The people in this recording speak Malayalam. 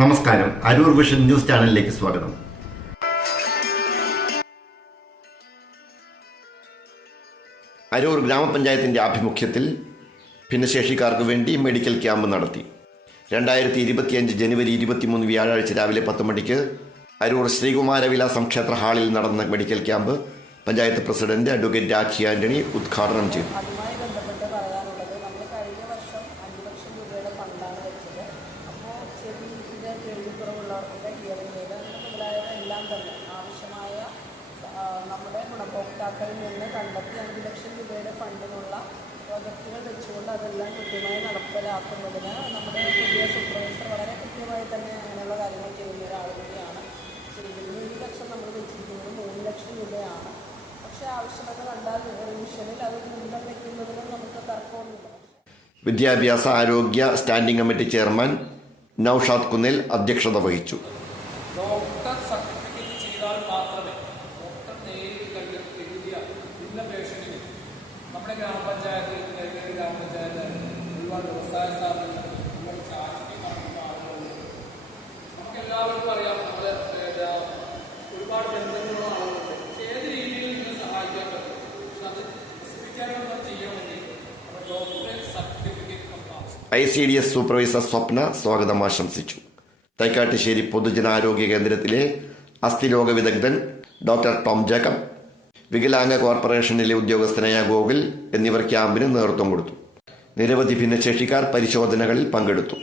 നമസ്കാരം, അരൂർ വിഷൻ ന്യൂസ് ചാനലിലേക്ക് സ്വാഗതം. അരൂർ ഗ്രാമപഞ്ചായത്തിന്റെ ആഭിമുഖ്യത്തിൽ ഭിന്നശേഷിക്കാർക്ക് വേണ്ടി മെഡിക്കൽ ക്യാമ്പ് നടത്തി. 2025 ജനുവരി 23 വ്യാഴാഴ്ച രാവിലെ 10 മണിക്ക് അരൂർ ശ്രീകുമാരവിലാസം ക്ഷേത്ര ഹാളിൽ നടന്ന medical camp panchayat president advocate Rakhi Antony ഉദ്ഘാടനം ചെയ്തു. അതുമായി ബന്ധപ്പെട്ട് പറയാനുള്ളത്, നമ്മൾ കഴിഞ്ഞ വർഷം 5 ലക്ഷം രൂപയുടെ ഫണ്ടാണ് വെച്ചത്. അപ്പോൾ ചെവിയുടെ കേൾവിക്കുറവുള്ളവരുടെ ഹിയറിംഗ് എയ്ഡ് അങ്ങനെ മുതലായവ എല്ലാം തന്നെ ആവശ്യമായ നമ്മുടെ ഗുണഭോക്താക്കളിൽ നിന്ന് കണ്ടെത്തി 5 ലക്ഷം രൂപയുടെ ഫണ്ടിനുള്ള പ്രോജക്റ്റുകൾ വെച്ചുകൊണ്ട് അതെല്ലാം കൃത്യമായി നടപ്പിലാക്കുന്നതിന് നമ്മുടെ പുതിയ സൂപ്പർവൈസർ വളരെ കൃത്യമായി തന്നെ അങ്ങനെയുള്ള കാര്യങ്ങൾ ചെയ്യുന്ന ഒരാൾ കൂടിയാണ്. ശരിക്കും 1 ലക്ഷം നമ്മൾ വെച്ചിരിക്കുന്നത് 3 ലക്ഷം രൂപയാണ്. പക്ഷേ ആവശ്യമെന്ന് കണ്ടാൽ റിവിഷനിൽ അത് മുൻപ് വയ്ക്കുന്നതിനും നമുക്ക് തർക്കമൊന്നുമില്ല. വിദ്യാഭ്യാസ ആരോഗ്യ standing committee chairman Noushad Kunnel അധ്യക്ഷത വഹിച്ചു. ഡോക്ടർ സർട്ടിഫിക്കറ്റ് ചെയ്താൽ മാത്രമേ ഡോക്ടർ നേരിട്ട് എഴുതിയ ഭിന്ന പേഷ്യന്റിന് നമ്മുടെ ഗ്രാമപഞ്ചായത്തിൽ ഒരുപാട് വ്യവസായ സ്ഥാപനങ്ങൾ നമ്മൾ ചാർജ് നടത്തുന്ന ആളുകളുണ്ട്. നമുക്കെല്ലാവർക്കും അറിയാം, നമ്മൾ ഒരുപാട് ബന്ധങ്ങളുള്ള ആളുകളുണ്ട്. പക്ഷേ ഏത് രീതിയിൽ ഇതിനെ സഹായിക്കാൻ പറ്റും, പക്ഷെ അത് സ്പെസിഫിക്കാനൊന്നും ചെയ്യണമെങ്കിൽ നമ്മുടെ ഡോക്ടറെ സർട്ടിഫിക്കറ്റ് നമുക്ക് ആവശ്യം. ICDS സൂപ്പർവൈസർ സ്വപ്ന സ്വാഗതം ആശംസിച്ചു. തൈക്കാട്ടുശ്ശേരി പൊതുജനാരോഗ്യ കേന്ദ്രത്തിലെ അസ്ഥിരോഗ വിദഗ്ധൻ ഡോക്ടർ ടോം ജേക്കബ്, വികലാംഗ കോർപ്പറേഷനിലെ ഉദ്യോഗസ്ഥനായ ഗോകുൽ എന്നിവർ ക്യാമ്പിന് നേതൃത്വം കൊടുത്തു. നിരവധി ഭിന്നശേഷിക്കാർ പരിശോധനകളിൽ പങ്കെടുത്തു.